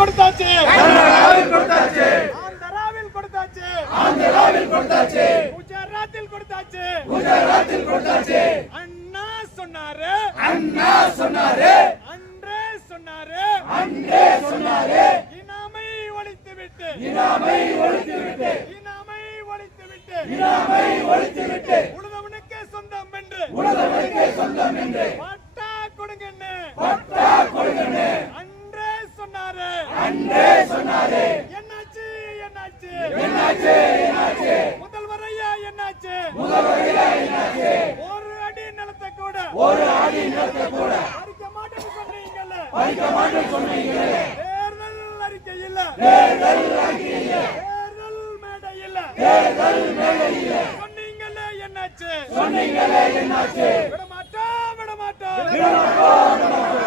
கொடுத்தாச்சு கர்நாடகாவில் கொடுத்தாச்சு ஆந்திராவில் கொடுத்தாச்சு ஆந்திராவில் கொடுத்தாச்சு குஜராத்தில் கொடுத்தாச்சு குஜராத்தில் கொடுத்தாச்சு அண்ணா சொன்னாரு அண்ணா சொன்னாரு அன்றே சொன்னாரு அன்றே சொன்னாரு இனாமை ஒழித்துவிட்டு இனாமை ஒழித்துவிட்டு இனாமை ஒழித்துவிட்டு இனாமை ஒழித்துவிட்டு உழுதவனுக்கு சொந்தம் என்று உலகத்துக்கே சொந்தம் என்று பட்டா கொடுங்கன்னு பட்டா கொடுங்கன்னு அன்றே சொன்னாரு அன்றே சொன்னாரு என்னாச்சு என்னாச்சு என்னாச்சு என்னாச்சு முதல்வர் ஐயா என்னாச்சு முதல்வரையா என்னாச்சு ஒரு அடி நிலத்தை கூட ஒரு அடி நிலத்தை கூட அடிக்க மாட்டேன்னு சொன்னீங்கல்ல பறிக்க மாட்டேன்னு சொன்னீங்களே தேர்தல் அறிக்கை இல்ல தேர்தல் அறிக்கையில தேர்தல் மேடை இல்ல தேர்தல் மேடையில சொன்னீங்கல்ல என்னாச்சு சொன்னீங்களே என்னாச்சு விட மாட்டோம் விட மாட்டோம் விடமாட்டோம்